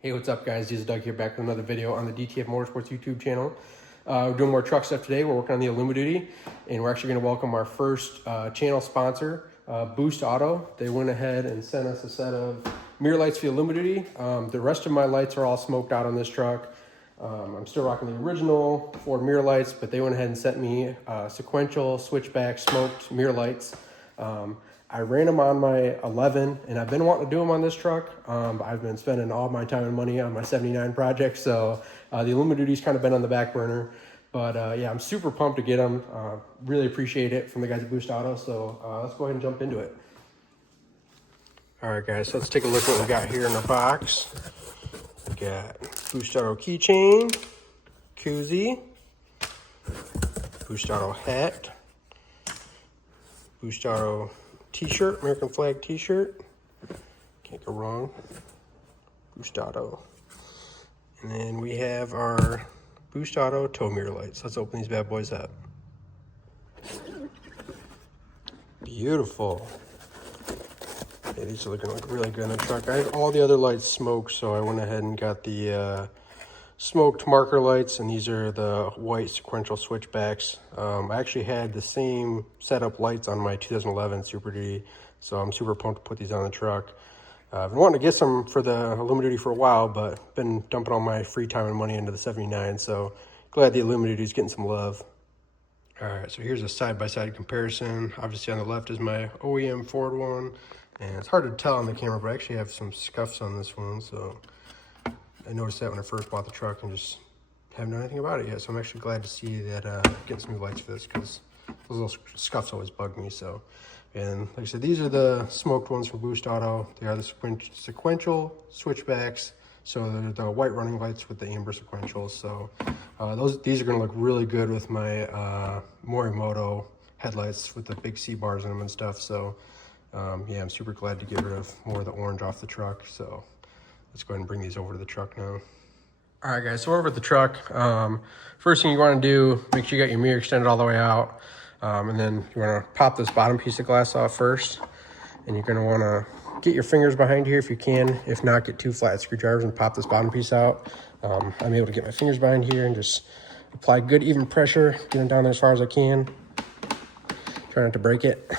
Hey, what's up guys? This is Doug here back with another video on the DTF Motorsports YouTube channel. We're doing more truck stuff today. We're working on the Illumiduty, and we're actually going to welcome our first channel sponsor, Boost Auto. They went ahead and sent us a set of mirror lights for the Illumiduty. The rest of my lights are all smoked out on this truck. I'm still rocking the original Ford mirror lights, but they went ahead and sent me sequential switchback smoked mirror lights. I ran them on my 11, and I've been wanting to do them on this truck. I've been spending all my time and money on my 79 project, so the Illumiduty's kind of been on the back burner. But yeah, I'm super pumped to get them. Really appreciate it from the guys at Boost Auto, so let's go ahead and jump into it. All right, guys, so let's take a look at what we got here in the box. We got Boost Auto keychain, koozie, Boost Auto hat, Boost Auto t-shirt, American flag t-shirt. Can't go wrong. Boost Auto. And then we have our Boost Auto tow mirror lights. Let's open these bad boys up. Beautiful. Yeah, these are looking like really good in the truck. I have all the other lights smoked, so I went ahead and got the smoked marker lights, and these are the white sequential switchbacks. I actually had the same setup lights on my 2011 Super Duty, so I'm super pumped to put these on the truck. I've been wanting to get some for the Illumiduty for a while, but been dumping all my free time and money into the 79, so glad the Illumiduty's getting some love. All right, so here's a side-by-side comparison. Obviously on the left is my OEM Ford one, and it's hard to tell on the camera, but I actually have some scuffs on this one, so I noticed that when I first bought the truck and just haven't done anything about it yet. So I'm actually glad to see that getting some new lights for this, because those little scuffs always bug me. So, and like I said, these are the smoked ones from Boost Auto. They are the sequential switchbacks. So they're the white running lights with the amber sequentials. So these are going to look really good with my Morimoto headlights with the big C bars in them and stuff. So yeah, I'm super glad to get rid of more of the orange off the truck. So let's go ahead and bring these over to the truck now. All right, guys, so we're over at the truck. First thing you want to do, make sure you got your mirror extended all the way out. And then you want to pop this bottom piece of glass off first. And you're going to want to get your fingers behind here if you can. If not, get two flat screwdrivers and pop this bottom piece out. I'm able to get my fingers behind here and just apply good even pressure, get them down there as far as I can. Try not to break it.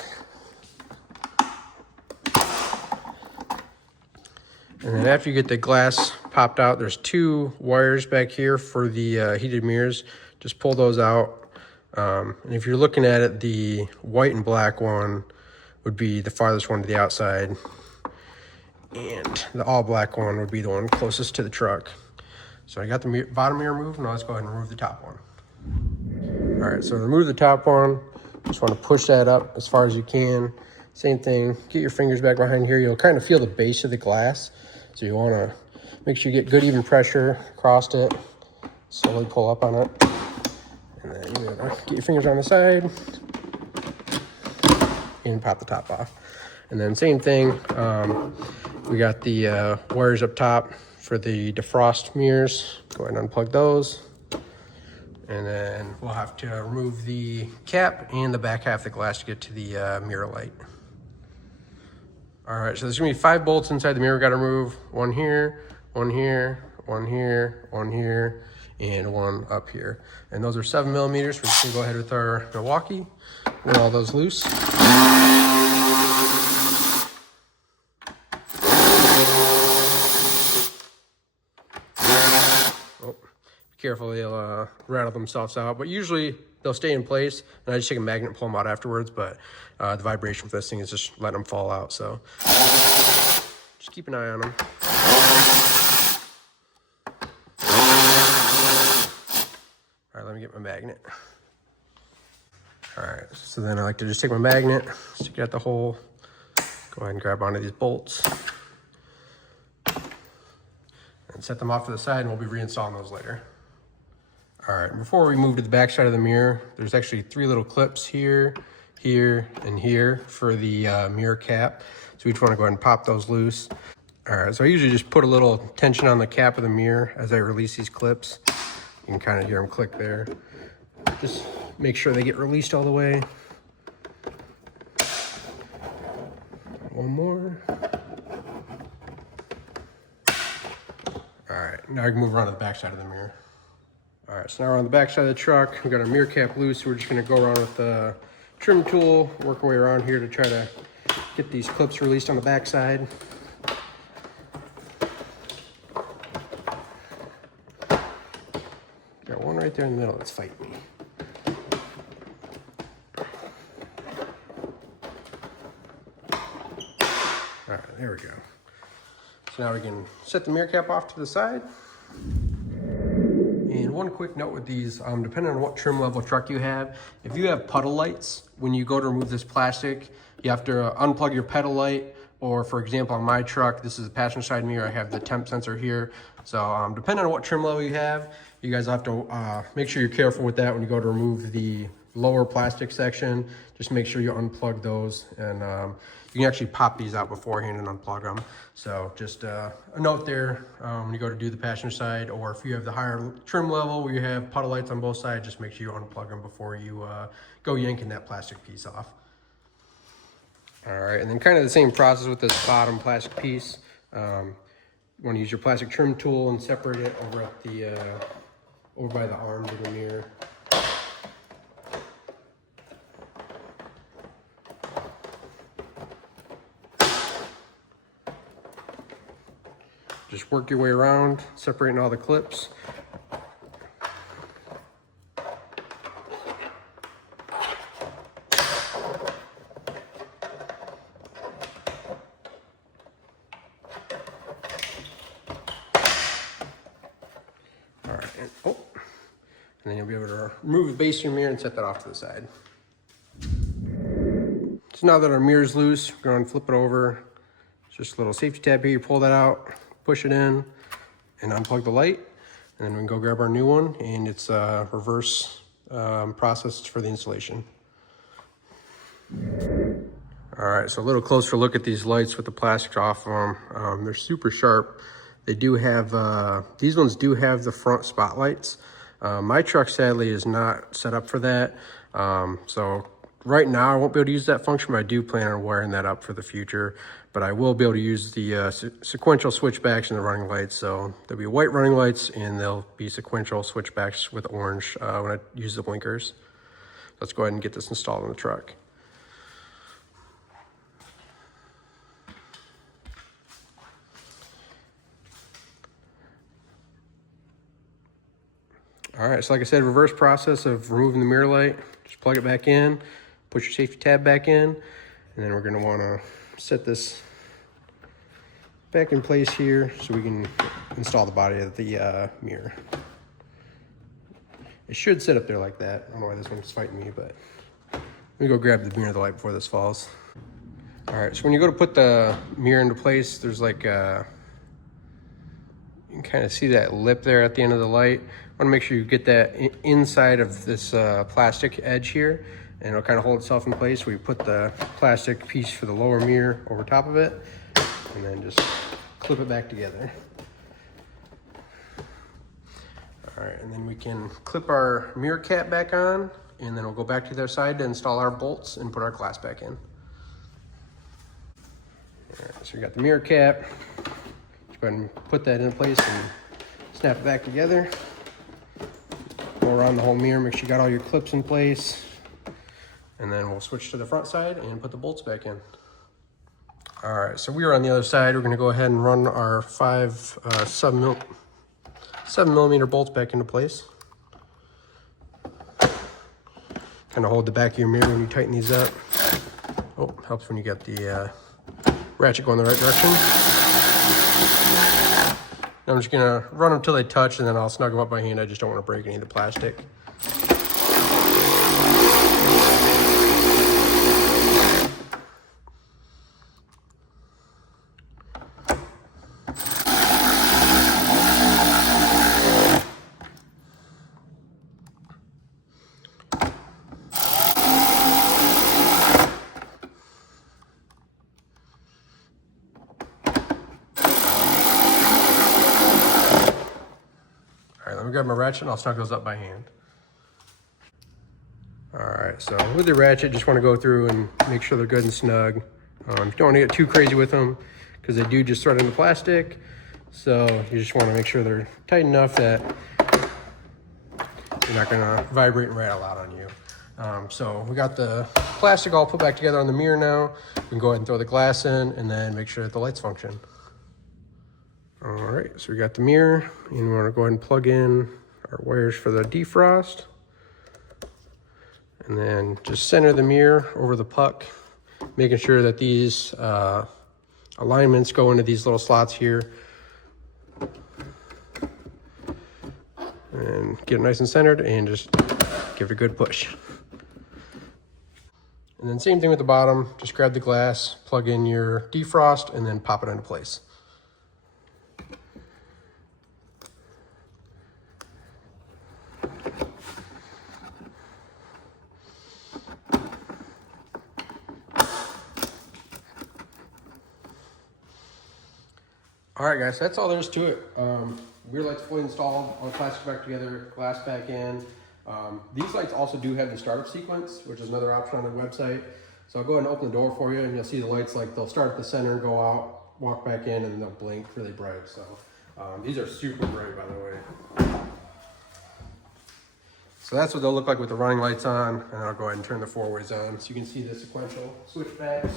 And then after you get the glass popped out, there's two wires back here for the heated mirrors. Just pull those out. And if you're looking at it, the white and black one would be the farthest one to the outside. And the all black one would be the one closest to the truck. So I got the bottom mirror moved. Now let's go ahead and remove the top one. All right, so remove the top one. Just want to push that up as far as you can. Same thing, get your fingers back behind here. You'll kind of feel the base of the glass. So you want to make sure you get good even pressure across it. Slowly pull up on it. And then you're going to get your fingers on the side and pop the top off. And then same thing, we got the wires up top for the defrost mirrors. Go ahead and unplug those. And then we'll have to remove the cap and the back half of the glass to get to the mirror light. All right, so there's gonna be 5 bolts inside the mirror. Got to remove one here, one here, one here, one here, and one up here. And those are 7 millimeters. We're just gonna go ahead with our Milwaukee, get all those loose. Oh, be careful, they'll rattle themselves out, but usually they'll stay in place, and I just take a magnet and pull them out afterwards, but the vibration for this thing is just letting them fall out, so just keep an eye on them. All right, let me get my magnet. All right, so then I like to just take my magnet, stick it at the hole, go ahead and grab onto these bolts, and set them off to the side, and we'll be reinstalling those later. All right, before we move to the back side of the mirror, there's actually 3 little clips here, here, and here for the mirror cap. So we just want to go ahead and pop those loose. All right, so I usually just put a little tension on the cap of the mirror as I release these clips. You can kind of hear them click there. Just make sure they get released all the way. One more. Now I can move around to the back side of the mirror. All right, so now we're on the back side of the truck. We've got our mirror cap loose. We're just gonna go around with the trim tool, work our way around here to try to get these clips released on the back side. Got one right there in the middle that's fighting me. All right, there we go. So now we can set the mirror cap off to the side. And one quick note with these, depending on what trim level truck you have, if you have puddle lights, when you go to remove this plastic, you have to unplug your pedal light, or for example, on my truck, this is a passenger side mirror, I have the temp sensor here. So depending on what trim level you have, you guys have to make sure you're careful with that when you go to remove the lower plastic section. Just make sure you unplug those, and you can actually pop these out beforehand and unplug them. So just a note there when you go to do the passenger side, or if you have the higher trim level where you have puddle lights on both sides, just make sure you unplug them before you go yanking that plastic piece off. All right, and then kind of the same process with this bottom plastic piece. You want to use your plastic trim tool and separate it over at the over by the arms of the mirror. Just work your way around, separating all the clips. All right, and then you'll be able to remove the base of your mirror and set that off to the side. So now that our mirror's loose, we're going to flip it over. It's just a little safety tab here. You pull that out, push it in, and unplug the light. And then we can go grab our new one, and it's a reverse process for the installation. All right, so a little closer look at these lights with the plastic off of them. They're super sharp. They do have, these ones do have the front spotlights. My truck sadly is not set up for that. So right now I won't be able to use that function, but I do plan on wiring that up for the future. But I will be able to use the sequential switchbacks and the running lights. So there'll be white running lights and there'll be sequential switchbacks with orange when I use the blinkers. Let's go ahead and get this installed in the truck. All right, so like I said, reverse process of removing the mirror light. Just plug it back in, push your safety tab back in, and then we're gonna wanna set this back in place here so we can install the body of the mirror. It should sit up there like that. I don't know why this one's fighting me, but let me go grab the mirror of the light before this falls. All right, so when you go to put the mirror into place, there's like you can kind of see that lip there at the end of the light. I want to make sure you get that inside of this plastic edge here, and it'll kind of hold itself in place. We put the plastic piece for the lower mirror over top of it, and then just clip it back together. All right, and then we can clip our mirror cap back on, and then we'll go back to the other side to install our bolts and put our glass back in. All right, so we got the mirror cap. Just go ahead and put that in place and snap it back together. Go around the whole mirror, make sure you got all your clips in place. And then we'll switch to the front side and put the bolts back in. All right, so we are on the other side. We're gonna go ahead and run our 7 millimeter bolts back into place. Kind of hold the back of your mirror when you tighten these up. Oh, helps when you get the ratchet going the right direction. I'm just gonna run them till they touch, and then I'll snug them up by hand. I just don't want to break any of the plastic. Let me grab my ratchet and I'll snug those up by hand. All right, so with the ratchet, just want to go through and make sure they're good and snug. You don't want to get too crazy with them because they do just thread into plastic. So you just want to make sure they're tight enough that they're not gonna vibrate and rattle out on you. So we got the plastic all put back together on the mirror now. We can go ahead and throw the glass in and then make sure that the lights function. All right, so we got the mirror, and we want to go ahead and plug in our wires for the defrost. And then just center the mirror over the puck, making sure that these alignments go into these little slots here. And get it nice and centered and just give it a good push. And then same thing with the bottom, just grab the glass, plug in your defrost, and then pop it into place. All right, guys, that's all there is to it. Rear lights fully installed, all the plastic back together, glass back in. These lights also do have the startup sequence, which is another option on the website. So I'll go ahead and open the door for you, and you'll see the lights, like they'll start at the center, go out, walk back in, and they'll blink really bright. So these are super bright, by the way. So that's what they'll look like with the running lights on, and I'll go ahead and turn the four ways on so you can see the sequential switchbacks.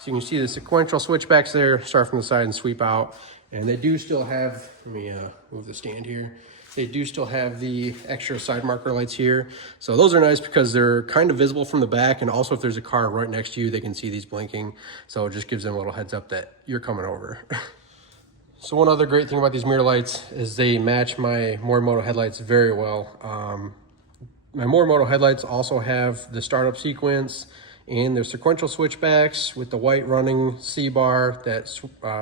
So you can see the sequential switchbacks there, start from the side and sweep out. And they do still have, let me move the stand here. They do still have the extra side marker lights here. So those are nice because they're kind of visible from the back, and also if there's a car right next to you, they can see these blinking. So it just gives them a little heads up that you're coming over. So one other great thing about these mirror lights is they match my Morimoto headlights very well. My Morimoto headlights also have the startup sequence and their sequential switchbacks with the white running C bar that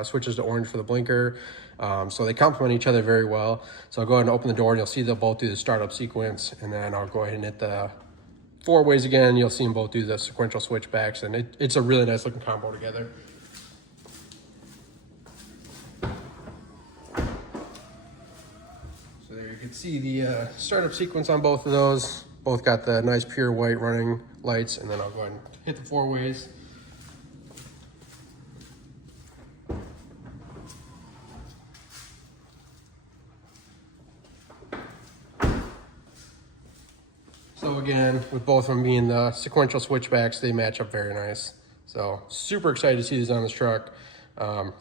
switches to orange for the blinker. So they complement each other very well. So I'll go ahead and open the door and you'll see they'll both do the startup sequence, and then I'll go ahead and hit the four ways again. You'll see them both do the sequential switchbacks, and it's a really nice looking combo together. So there you can see the startup sequence on both of those. Both got the nice pure white running lights, and then I'll go ahead and hit the four ways. So again, with both of them being the sequential switchbacks, they match up very nice. So super excited to see these on this truck.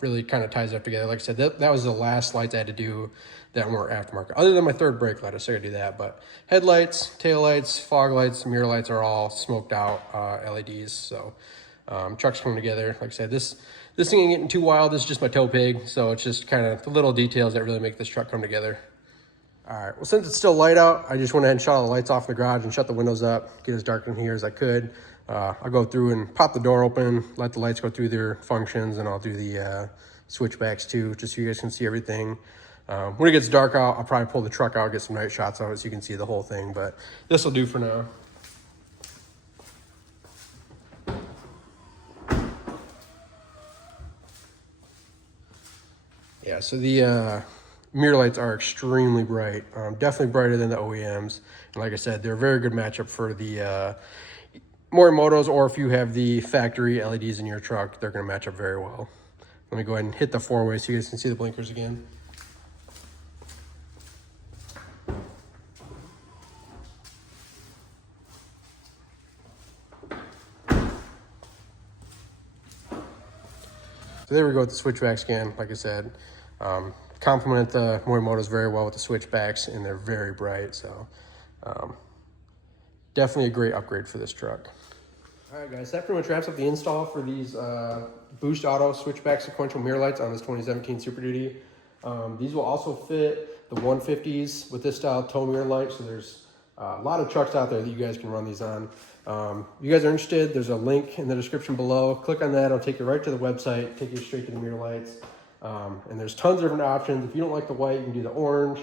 Really kind of ties up together. Like I said, that was the last lights I had to do that were aftermarket. Other than my third brake light, I still gotta do that. But headlights, tail lights, fog lights, mirror lights are all smoked out LEDs. So truck's coming together. Like I said, this thing ain't getting too wild. This is just my tow pig. So it's just kind of the little details that really make this truck come together. All right, well, since it's still light out, I just went ahead and shut all the lights off in the garage and shut the windows up, get as dark in here as I could. I'll go through and pop the door open, let the lights go through their functions, and I'll do the switchbacks too, just so you guys can see everything. When it gets dark out, I'll probably pull the truck out, get some night shots of it so you can see the whole thing, but this will do for now. Yeah, so the mirror lights are extremely bright, definitely brighter than the OEMs. And like I said, they're a very good matchup for the Morimotos, or if you have the factory LEDs in your truck, they're going to match up very well. Let me go ahead and hit the four ways so you guys can see the blinkers again. So there we go with the switchbacks again. Like I said, complement the Morimotos very well with the switchbacks, and they're very bright. So definitely a great upgrade for this truck. All right, guys, that pretty much wraps up the install for these Boost Auto switchback sequential mirror lights on this 2017 Super Duty. These will also fit the 150s with this style tow mirror light. So there's a lot of trucks out there that you guys can run these on. If you guys are interested, there's a link in the description below. Click on that, it'll take you right to the website, take you straight to the mirror lights. And there's tons of different options. If you don't like the white, you can do the orange.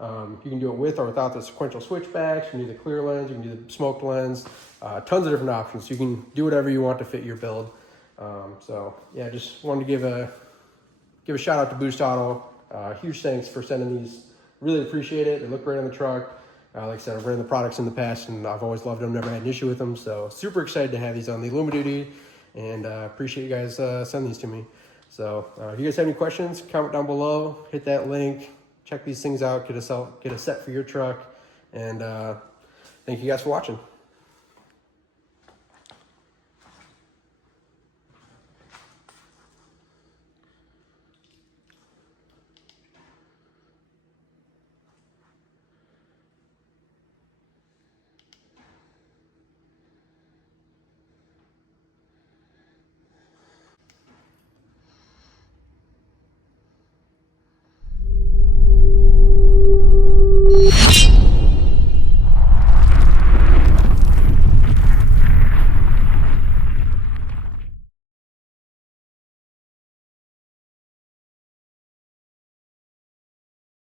You can do it with or without the sequential switchbacks. You can do the clear lens, you can do the smoked lens. Tons of different options. So you can do whatever you want to fit your build. So yeah, just wanted to give a shout out to Boost Auto. Huge thanks for sending these. Really appreciate it. They look great on the truck. Like I said, I've ran the products in the past and I've always loved them, never had an issue with them. So super excited to have these on the Illumi-Duty, and appreciate you guys sending these to me. So if you guys have any questions, comment down below, hit that link, check these things out, get a set for your truck, and thank you guys for watching.